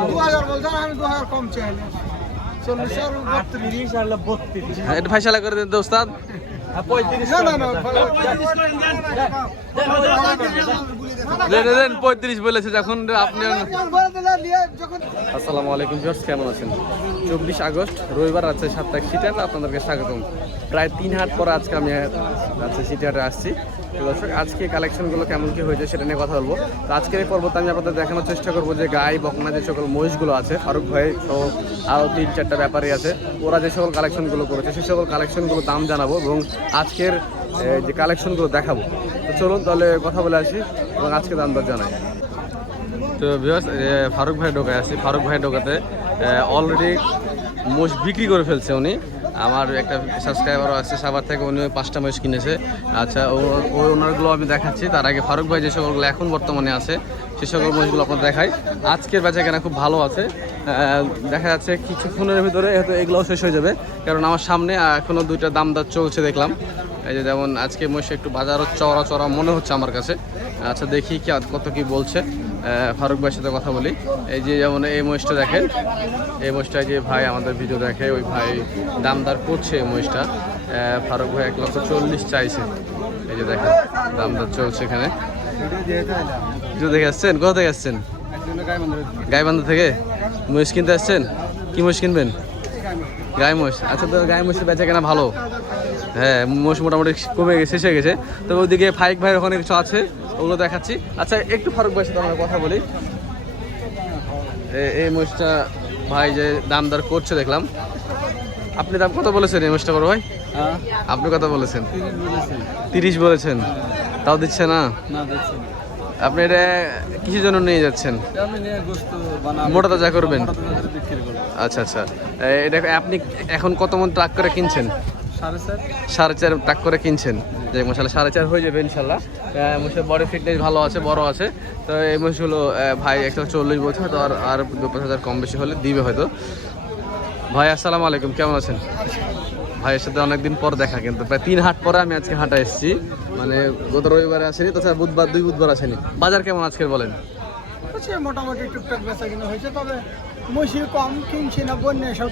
দু হাজার বলছেন আমি হাজার কম চাইলে হ্যাঁ, করে দিন তো ওস্তাদ পঁয়ত্রিশ দেন বলেছে যখন আপনি আসসালামু আলাইকুম ভিউয়ার্স কেমন আছেন চব্বিশ আগস্ট রবিবার আছে সাপ্তাহিক সিটার আপনাদেরকে স্বাগতম প্রায় তিন হাট পরে আজকে আমি আছে সিটিহাটে আসছি দর্শক, আজকে কালেকশনগুলো কেমন কি হয়েছে সেটা নিয়ে কথা বলব। তো আজকের এই পর্বতে আমি আপনাদের দেখানোর চেষ্টা করব যে গাই, বকনা যে সকল মহিষগুলো আছে, ফারুক ভাই সহ আরও তিন, চারটা ব্যাপারই আছে, ওরা যে সকল কালেকশনগুলো করেছে সেই সকল কালেকশনগুলো দাম জানাব এবং আজকের যে কালেকশনগুলো দেখাবো। তো চলুন তাহলে কথা বলে আসি এবং আজকে দাম দর জানাই। তো বিকজ ফারুক ভাই ঢোকায় আছি ফারুক ভাই ঢোকাতে অলরেডি মোষ বিক্রি করে ফেলছে উনি। আমার একটা সাবস্ক্রাইবারও আছে সাবার থেকে উনি পাঁচটা মোষ কিনেছে। আচ্ছা ও- ওই ওনারগুলো আমি দেখাচ্ছি। তার আগে ফারুক ভাই যে সকলগুলো এখন বর্তমানে আছে, সে সকল মোষগুলো আপনার দেখাই। আজকের বেচা কেনা খুব ভালো আছে। দেখা যাচ্ছে কিছুক্ষণের ভিতরে হয়তো এগুলোও শেষ হয়ে যাবে। কারণ আমার সামনে এখনও দুইটা দাম দর চলছে দেখলাম। এই যে যেমন আজকে মহিষ একটু বাজারও চড়া চড়া মনে হচ্ছে আমার কাছে। আচ্ছা দেখি কত কি বলছে। ফারুক ভাইয়ের সাথে কথা বলি। এই যে যেমন এই মহিষটা দেখেন, এই মহিষটা যে ভাই আমাদের ভিডিও দেখে, ওই ভাই দামদার করছে এই মহিষটা। ফারুক ভাই এক লক্ষ চল্লিশ চাইছে। এই যে দেখেন, দামদার চলছে এখানে। দেখে আসছেন? কোথা থেকে আসছেন? গাইবান্ধা থেকে? মহিষ কিনতে আসছেন? কি মহিষ কিনবেন? গাই মহিষ। আচ্ছা তো গাই মহিষের বেচা কেনা ভালো। হ্যাঁ মোষ মোটামুটি কমে গেছে, শেষ গেছে। তবে ওইদিকে ফাইক ভাইয়ের ওখানে কিছু আছে? ওগুলো দেখাচ্ছি। আচ্ছা একটু ফারুক ভাইয়ের সাথে আমরা কথা বলি। এই মোষটা ভাই যে দাম দর করছে দেখলাম। আপনি দাম কত বলেছেন এই মোষটা বড় ভাই? হ্যাঁ। আপনি কত বলেছেন? তিরিশ বলেছেন। তাও দিচ্ছে না? আপনি এটা কিসের জন্য নিয়ে যাচ্ছেন? মোটা তাজা করবেন। আচ্ছা আচ্ছা। এটা আপনি এখন কত মন ট্রাক করে কিনছেন? সাড়ে চার? ট্রাক করে কিনছেন। যে মশালা সাড়ে চার হয়ে যাবে ইনশাল্লাহ। মশার বডি ফিটনেস ভালো আছে বড় আছে। তো এই মশগুলো ভাই একটা চল্লিশ বছর তো আর আর দু পাঁচ হাজার কম বেশি হলে দিবে হয়তো। ভাই আসসালামু আলাইকুম কেমন আছেন? ভাইয়ের সাথে অনেকদিন পর দেখা কিন্তু প্রায় তিন হাট পরে আমি আজকে হাঁটা এসেছি। মানে গত রবিবারে আসেনি তাছাড়া বুধবার দুই বুধবার আসেনি। বাজার কেমন আজকের বলেন? মোটামুটি টুকটাক বেচা কিনা হয়েছে তবে মসি কম কিনছি না বন্যা সব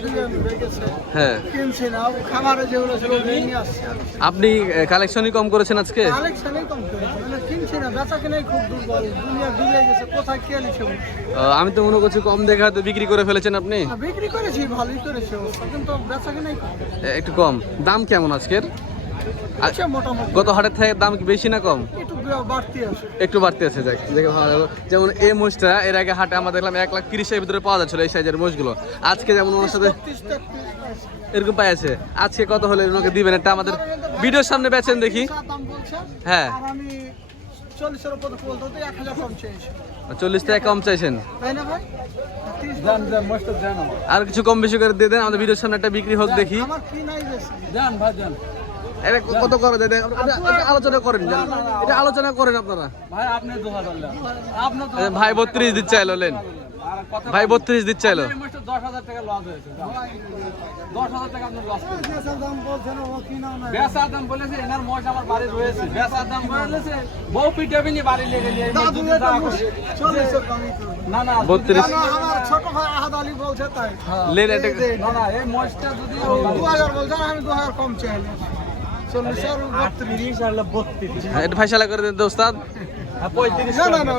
গেছে। হ্যাঁ। কিনছি না খামারে যেগুলো ছিল নিয়ে আসছে আপনি কালেকশনই কম করেছেন আজকে? কালেকশনই কম করেছি মানে কিনছি না বেচা কিনাই খুব দুর্বল দুনিয়া গেছে কোথায় কে লিখে আমি তো মনে করছি কম দেখে হয়তো বিক্রি করে ফেলেছেন আপনি। বিক্রি করেছি ভালোই করেছি কিন্তু বেচা কিনাই একটু কম। দাম কেমন আজকের? মোটামুটি। গত হাটের থেকে দাম কি বেশি না কম? একটু একটু বাড়তে আছে যাক দেখে ভালো লাগল। যেমন এই মোষটা এর আগে হাটে আমরা দেখলাম এক লাখ তিরিশের ভিতরে পাওয়া যাচ্ছিল এই সাইজের মোষগুলো। আজকে যেমন ওনার সাথে। এরকম পাই আছে আজকে কত হলে ওনাকে দিবেন? এটা আমাদের ভিডিওর সামনে বেচেন দেখি। হ্যাঁ। চল্লিশ টাকা কম চাইছেন? আর কিছু কম বেশি করে দিয়ে দেন আমাদের ভিডিওর সামনে একটা বিক্রি হোক দেখি এটা কত করে দেন আলোচনা করেন। এটা আলোচনা করেন আপনারা। ভাই বত্রিশ দিচ্ছে চাইলো লেন। ভাই বত্রিশ দিচ্ছে বলছে বলেছে বলেছে না বত্রিশ। ছোট ভাই আহাদ আলী বলছে তাই? লেন এটা না না এই মশটা যদি দু হাজার বলছেন আমি দু হাজার কম এটা ফাইসালা করে দেন দোস্তাদ পঁয়ত্রিশ না না না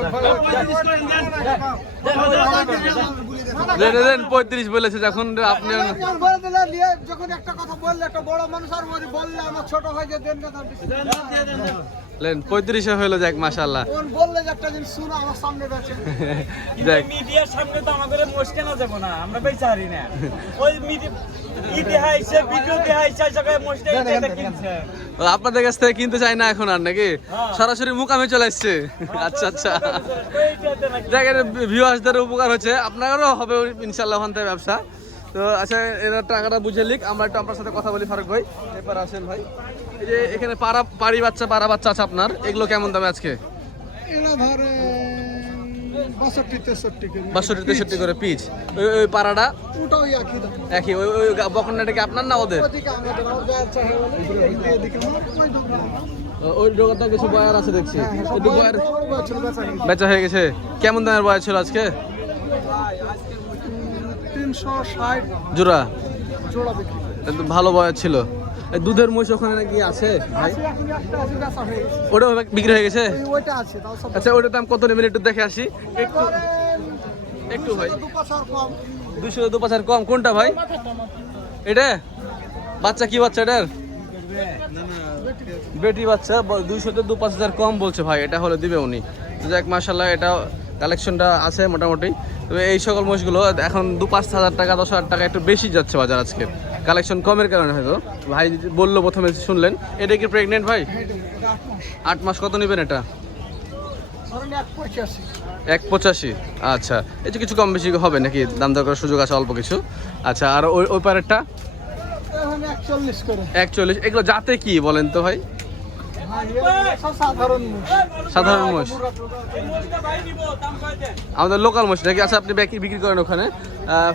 দেন। দেন। পঁয়ত্রিশ বলেছে যখন আপনি যখন একটা কথা বললে একটা বড় মানুষ আর বললে আমার ছোট হয়ে যে দেন কথা লেন পঁয়ত্রিশে হইল যাক মাশাল্লাহ বললে একটা জিনিস শুনো আমার সামনে বেঁচে যাক মিডিয়ার সামনে তো আমাদের মোষ কেনা যাব না আমরা বেচা হারি না। ওই মিডিয়া ইতিহাসে ভিডিও দেখাইছে জায়গায় মোষটা এটা কিনছে। ও, আপনাদের কাছ থেকে কিনতে চাই না এখন আর নাকি? সরাসরি মুকামে চলে আসছে। আচ্ছা আচ্ছা। নাকি? দেখেন ভিউয়ার্সদের উপকার হচ্ছে আপনারও হবে ইনশাল্লাহ ওখান থেকে ব্যবসা। তো আচ্ছা এরা টাকাটা বুঝে লিখ আমরা একটু আপনার সাথে কথা বলি ফারুক ভাই। এরপর আসেন ভাই। এই যে এখানে পাড়া পাড়ি বাচ্চা পাড়া বাচ্চা আছে আপনার। এগুলো কেমন দামে আজকে? এরা ধরে বাষট্টি তেষট্টি করে। পিচ ওই ওই পাড়াটা? ওটাও একই ওই ওই বকনাটা কি আপনার না ওদের? ওদিকে আমাদের রাও যা চাহে বলে এদিকে আমার ওই কিছু বয়ার আছে দেখছি। একটু বয়ার বেচা হয়ে গেছে। কেমন দামের বয়ার ছিল আজকে? তিনশো ষাট জোড়া? ভালো বয়স ছিল। দুধের মহিষ ওখানে নাকি আছে ওটাও বিক্রি হয়ে গেছে? আচ্ছা ওটার দাম কত নেবেন একটু দেখে আসি। একটু একটু ভাই। দুশো দু পাঁচার কম। কোনটা ভাই? এটা? বাচ্চা কি বাচ্চা এটার? বেটি বাচ্চা দুইশোতে দু পাঁচ হাজার কম বলছে ভাই, এটা হলে দিবে উনি। যাক মাসাল্লাহ এটা কালেকশনটা আছে মোটামুটি। তবে এই সকল মহিষগুলো এখন দু পাঁচ হাজার টাকা, দশ হাজার টাকা একটু বেশি যাচ্ছে বাজার আজকে। কালেকশন কমের কারণে হয়তো। ভাই বলল প্রথমে শুনলেন। এটা কি প্রেগনেন্ট ভাই? আট মাস কত নেবেন এটা? এক পঁচাশি। আচ্ছা এই যে কিছু কম বেশি হবে নাকি? দাম দর করার সুযোগ আছে অল্প কিছু। আচ্ছা আর ওই ওই পারেরটা? একচল্লিশ। এগুলো যাতে কি বলেন তো ভাই? সাধারণ মোষ? আমাদের লোকাল মোষ নাকি? আছে আপনি বিক্রি বিক্রি করেন ওখানে।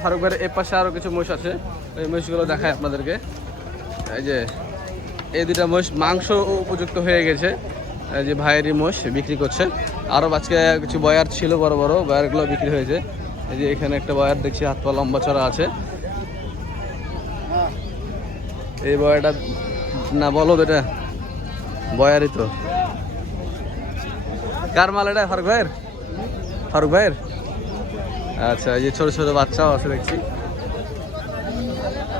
ফারুক ভাইয়ের এ পাশে আরও কিছু মোষ আছে। ওই মোষগুলো দেখায় আপনাদেরকে। এই যে, এই দুটা মোষ মাংস উপযুক্ত হয়ে গেছে। যে ভাইয়েরই মোষ বিক্রি করছে। আরও আজকে কিছু বয়ার ছিল, বড় বড় বয়ারগুলো বিক্রি হয়েছে। এই যে এখানে একটা বয়ার দেখছি, হাত পা লম্বা চড়া আছে। এই বয়ারটা না বলো এটা বয়ারই তো। কার মাল এটা? ফারুক ভাইয়ের? ফারুক ভাইয়ের? আচ্ছা এই যে ছোট ছোট বাচ্চাও আছে দেখছি।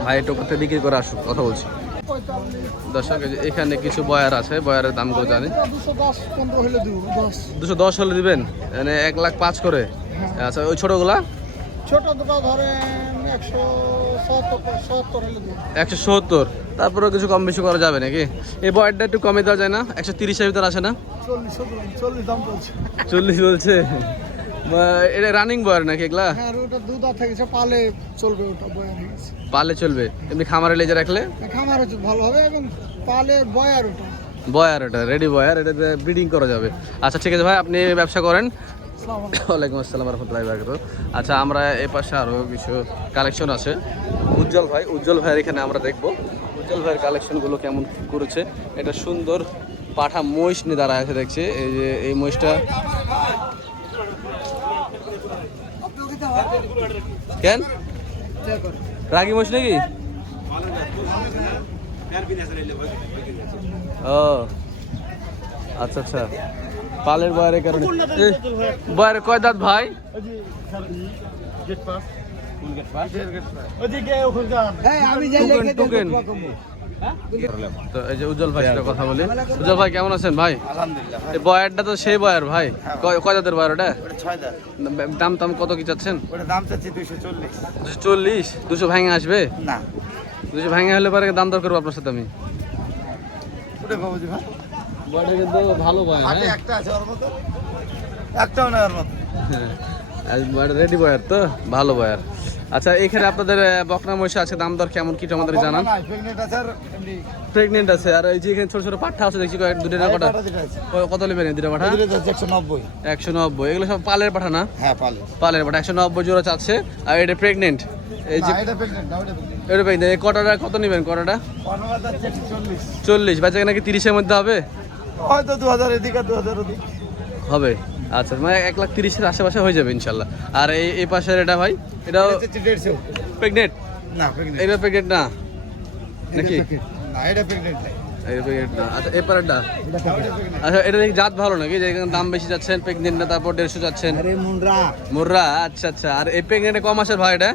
ভাই টোপাতে বিক্রি করে আসুক কথা বলছি। দর্শক এখানে কিছু বয়ার আছে বয়ারের দামগুলো জানি? দুশো দশ হলে দুশো। দশ হলে দিবেন? মানে এক লাখ পাঁচ করে? আচ্ছা ওই ছোটোগুলা? ছোট দুটো ধরেন একশো সত্তর একশো তারপরেও কিছু কম বেশি করা যাবে নাকি? এই বয়ারটা একটু কমে দেওয়া যায় না? একশো তিরিশের ভিতর আসে না? চল্লিশ দাম বলছে। চল্লিশ বলছে? এটা রানিং বয়ার নাকি এগুলা? হ্যাঁ ওটা দুধ আর থেকেছে পালে চলবে ওটা বয়ার পালে চলবে। এমনি খামারে লেজে রাখলে? খামার হচ্ছে ভালো হবে এবং পালে বয়ার ওটা। বয়ার এটা রেডি বয়ার এটাতে ব্রিডিং করা যাবে। আচ্ছা ঠিক আছে ভাই আপনি ব্যবসা করেন। ওয়ালাইকুম আসসালাম রহমতুল্লাহ বারকাত আচ্ছা আমরা এ পাশে আরও কিছু কালেকশন আছে। উজ্জ্বল ভাই, উজ্জ্বল ভাইয়ের এখানে আমরা দেখব। উজ্জ্বল ভাইয়ের কালেকশনগুলো কেমন করেছে? এটা সুন্দর পাঠা মহিষ নিয়ে দাঁড়ায় আছে, দেখছি। এই যে, এই মহিষটা কেন? রাগি মহিষ নাকি? ও আচ্ছা আচ্ছা। পালের বয়ারের কারণে। এ, বয়ারে কয় দাঁত ভাই? হ্যাঁ। তো এই যে উজ্জ্বল ভাই কথা বলি। উজ্জ্বল ভাই কেমন আছেন ভাই? এই বয়ারটা তো সেই বয়ার ভাই। কয় কয় দাঁতের বয়ার ওটা? দাম টাম কত কি চাচ্ছেন? দাম চাচ্ছি দুইশো চল্লিশ। দুশো চল্লিশ? দুশো ভাঙে আসবে? না। দুশো ভাঙে হলে পরে দাম দর করব আপনার সাথে আমি। ওটা বাবুজি ভাই? বয়ারটা কিন্তু ভালো বয়ার হাতে একটা আছে ওর মতো। একটাও না ওর মতো। রেডি বয়ার তো ভালো বয়ার। আচ্ছা এখানে আপনাদের বকনা মহিষা আছে দাম দর কেমন কি আমাদের জানান। প্রেগনেন্ট আছে আর এই যে এখানে ছোট ছোট পাঠা আছে দেখছি কয়েক দুটো না কটা? এটা যেটা আছে। ক- কত নেবেন দুটো পাঠা একশো নব্বই। একশো নব্বই। এগুলো সব পালের পাঠা না? হ্যাঁ পালে পালের পাঠা একশো নব্বই জোড়া চাচ্ছে। আর এটা প্রেগনেন্ট এই যে এটা প্রেগনেন্ট কটাটা কত নেবেন কটাটা? চল্লিশ। বাচ্চা নাকি তিরিশের মধ্যে হবে? হয়তো দু হাজার এদিকে দু হাজার ওদিক। হবে। আচ্ছা মানে এক লাখ তিরিশের আশেপাশে হয়ে যাবে ইনশাল্লাহ। আর এই এই পাশের এটা ভাই এটাও এটা প্রেগনেন্ট না এটা প্রেগনেন্ট না? নাকি? না এটা প্রেগনেন্ট না। আচ্ছা এটা আচ্ছা জাত ভালো নাকি? যে দাম বেশি যাচ্ছেন প্রেগনেন্ট না তারপর দেড়শো যাচ্ছেন। মুর্রা আচ্ছা আচ্ছা। আর এই প্রেগনেন্টে কম মাসের ভাই এটা?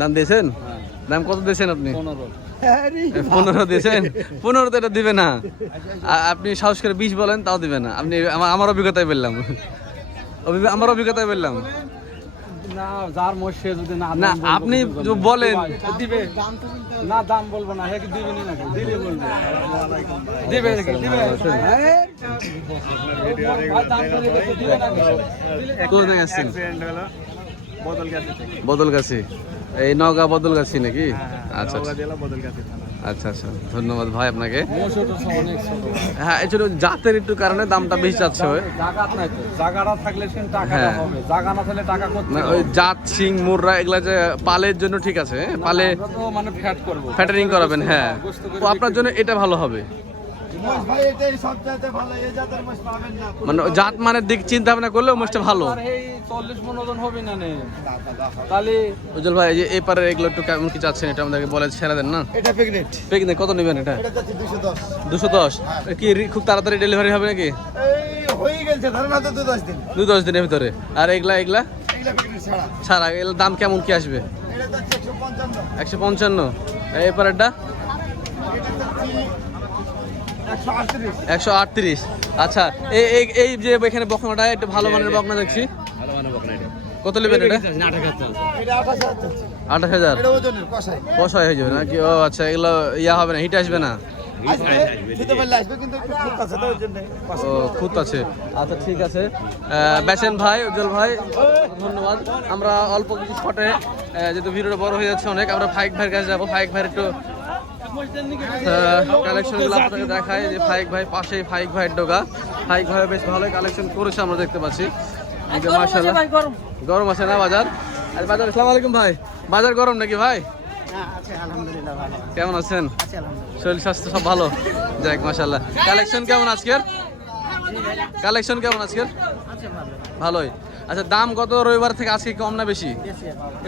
দাম দিয়েছেন? দাম কত দিয়েছেন আপনি? পনেরো দিয়েছেন? পনেরো তো এটা দিবে না। আপনি সাহস করে বিশ বলেন তাও দিবে না। আপনি আমার আমার অভিজ্ঞতায় বললাম। আমার অভিজ্ঞতায় বললাম। না আপনি বলেন দিবে। না দাম বলব না দিবে না দিবে বলব। দিবে দিবে। ভাই দাম করে দিবে, দিবে নাকি? কোথায় আসছেন? বদলগাছি এই নগা বদলগাছি নাকি? আচ্ছা আচ্ছা। আচ্ছা আচ্ছা। ধন্যবাদ ভাই আপনাকে। হ্যাঁ জন্য জাতের একটু কারণে দামটা বেশি যাচ্ছে হয় জাগাত নাই তো। জাগাটা থাকলে সে টাকাটা হ্যাঁ। হবে। জাগা না থাকলে টাকা করতে না ওই জাত সিং মুররা এগুলা যে পালের জন্য ঠিক আছে হ্যাঁ? পালে তো মানে ফ্যাটারিং করাবেন হ্যাঁ। তো আপনার জন্য এটা ভালো হবে। মোষ ভাই এটাই সব চাইতে ভালো। এই জাতের মোষ পাবেন না। মানে জাত মানের দিক চিন্তা ভাবনা করলেও মোষটা ভালো। চল্লিশ মনোজন হবে না নে? না, না, না, হবে। তাহলে উজ্জ্বল ভাই যে এই এগুলো একটু কেমন কি চাচ্ছেন? এটা আমাদেরকে বলে ছেড়ে দেন না? এটা কত নেবেন এটা? এটা দুশো। দশ? কি রি- খুব তাড়াতাড়ি ডেলিভারি হবে নাকি? হয়ে গেছে ধরো না তো দু দশ দিন। দু দশ দিনের ভিতরে। আর এগুলা এগুলা? ছাড়া। দাম কেমন কি আসবে? একশো পঞ্চান্ন। এই পারেরটা একশো আটত্রিশ। আচ্ছা এই এই- এই যে এখানে বকনাটা একটু ভালো মানের বকনা দেখছি। কত নেবেন এটা? আঠাশ হাজার। কষায় হয়ে যাবে নাকি? ও আচ্ছা এগুলো ইয়া হবে না, হিট আসবে না? ও আছে। আচ্ছা ঠিক আছে। বেচেন ভাই ভাই, ধন্যবাদ। আমরা অল্প কিছু শটে যেহেতু ভিডিওটা বড় হয়ে যাচ্ছে অনেক, আমরা ফাইক ভাইয়ের কাছে যাব। ফাইক ভাইয়ের একটু কালেকশনগুলো আপনাকে দেখায় যে ফাইক ভাই পাশেই ফাইক ভাইয়ের ডোকা ফাইক ভাই বেশ ভালোই কালেকশন করেছে, আমরা দেখতে পাচ্ছি। গরম আছে না বাজার? আর বাজার আসসালামু আলাইকুম ভাই। বাজার গরম নাকি ভাই? কেমন আছেন? শরীর স্বাস্থ্য সব ভালো? যাক মাশাআল্লাহ। কালেকশন কেমন আজকের? কালেকশন কেমন আজকের? ভালোই। আচ্ছা দাম কত রবিবার থেকে আজকে কম না বেশি?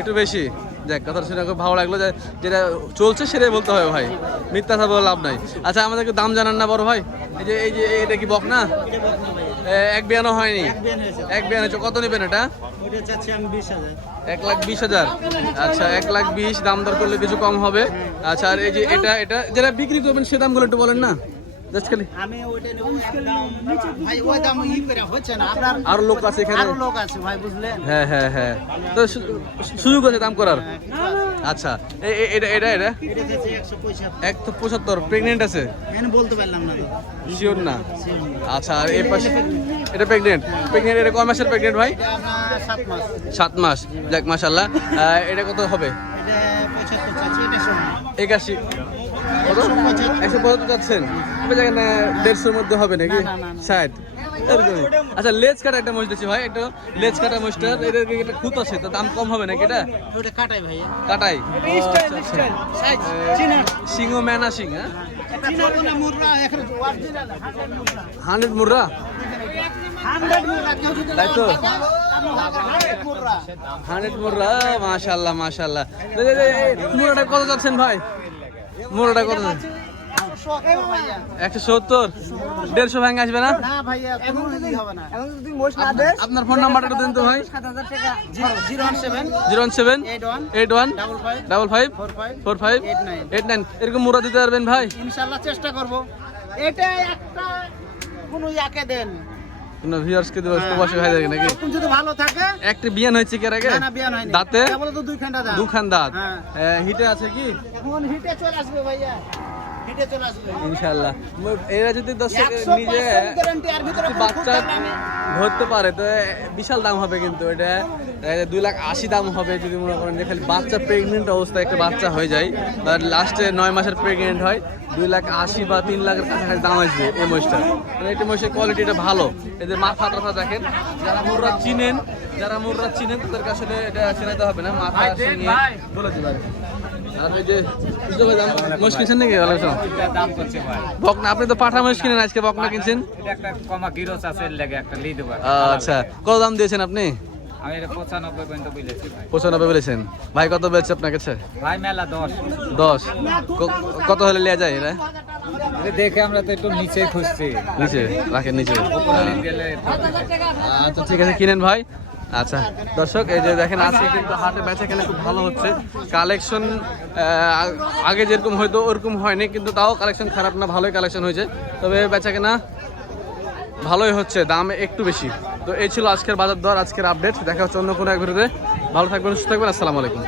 একটু বেশি। যাক কথা শুনে খুব ভালো লাগল যে যেটা চলছে সেটাই বলতে হবে ভাই। মিথ্যা কথা লাভ নাই। আচ্ছা আমাদেরকে দাম জানান না বড় ভাই। এই যে এই যে এটা কি বক না? এক বিয়ানো হয়নি? এক বিয়ানো হয়েছে। কত নেবেন এটা? এক লাখ বিশ হাজার। আচ্ছা এক লাখ বিশ দাম দর করলে কিছু কম হবে। আচ্ছা আর এই যে এটা এটা যেটা বিক্রি করবেন সে দামগুলো একটু বলেন না। আমি ওইটা ভাই ওই দাম ই করে হচ্ছে না আপনার আরও লোক আছে এখানে। আরও লোক আছে ভাই বুঝলেন? হ্যাঁ হ্যাঁ হ্যাঁ। তো সুযোগ আছে দাম করার? আচ্ছা এ- এ- এটা এটা এটা? একশো এক তো পঁচাত্তর প্রেগনেন্ট আছে? বলতে পারলাম না শিওর না। আচ্ছা আর এই পাশে এটা প্রেগনেন্ট প্রেগনেন্ট এটা কয় মাসের প্রেগনেন্ট ভাই? সাত মাস। যাক মাসাল্লাহ এটা কত হবে? একাশি কত? একশো পঁচাত্তর। যাচ্ছেন দেড়শোর মধ্যে হবে নাকি। ষাট। আচ্ছা লেজ কাটা একটা দিচ্ছি ভাই একটু লেজ কাটা মোষটার এটা একটা খুঁত আছে? তো দাম কম হবে নাকি এটা? ওটা কাটাই ভাইয়া কাটাই? চিনেন সিংহ ম্যানা সিং হ্যাঁ? হান্ড্রেড মুর্রা। তাই তো? হান্ড্রেড মুর্রা। মাশাল্লাহ মাশাল্লাহ মুরাটা কত যাচ্ছেন ভাই? মুরাটা কত ভাইয়া একশো সত্তর? দেড়শো ভাঙে আসবে না? না ভাইয়া কোনো ই হবে না। এখন যদি মোষ না দেশ আপনার ফোন নাম্বারটা দেন তো ভাই। সাত হাজার টাকা zero one seven. One eight one eight double five double five four five eight nine. Eight nine এরকম মুরা দিতে পারবেন ভাই? ইনশাল্লাহ চেষ্টা করব। এটা একটা কোনো ইয়াকে দেন। কোনো ভিউয়ার্সকে দেবো প্রবাসী ভাই দেখে নাকি? এরকম যদি ভালো থাকে একটা বিয়ান হয়েছে কি আগে? না না বিয়ান হয়নি। দাঁতে? কেবল তো দুই খান্ডা দাঁত। দুখান দাঁত। হ্যাঁ। আহ, হিটে আছে কি? এখন হিটে চলে আসবে ভাইয়া। ইনশাল্লাহ এরা যদি দর্শক নিজে বাচ্চা ধরতে পারে তো বিশাল দাম হবে কিন্তু এটা। দুই লাখ আশি দাম হবে যদি মনে করেন যে খালি বাচ্চা প্রেগনেন্ট অবস্থায় একটা বাচ্চা হয়ে যায় আর লাস্টে নয় মাসের প্রেগনেন্ট হয় দুই লাখ আশি বা তিন লাখের কাছাকাছি দাম আসবে এই মহিষটা মানে একটা মহিষের কোয়ালিটিটা ভালো। এদের মাথা টাথা দেখেন যারা মুররা চিনেন যারা মুররা চিনেন তাদেরকে আসলে এটা চেনাতে হবে না মাথা বলে দিবেন। কিনছেন নাকি দাম করছে ভাই বকনা আপনি তো পাঠা কিনেন আজকে বকনা কিনছেন? একটা কমা গিরোস আছে এর একটা লিড দেবো আচ্ছা কত দাম দিয়েছেন আপনি? আমি এটা পঁচানব্বই পর্যন্ত বুঝেছি ভাই। পঁচানব্বই বলেছেন। ভাই কত বেচছে আপনার কাছে? ভাই মেলা কত হলে লিয়া যায় এরা দেখে আমরা তো একটু নিচে খুঁজছি। নিচে রাখেন নিচে। আচ্ছা ঠিক আছে কিনেন ভাই। আচ্ছা দর্শক, এই যে দেখেন, আজকে কিন্তু হাটে বেচা কেনা খুব ভালো হচ্ছে। কালেকশন আগে যেরকম হয়তো ওরকম হয়নি, কিন্তু তাও কালেকশন খারাপ না, ভালোই কালেকশন হয়েছে। তবে বেচা কেনা ভালোই হচ্ছে, দাম একটু বেশি। তো এই ছিল আজকের বাজার দর, আজকের আপডেট। দেখা হচ্ছে অন্য কোনো এক ভিডিওতে। ভালো থাকবেন, সুস্থ থাকবেন, আসসালামু আলাইকুম।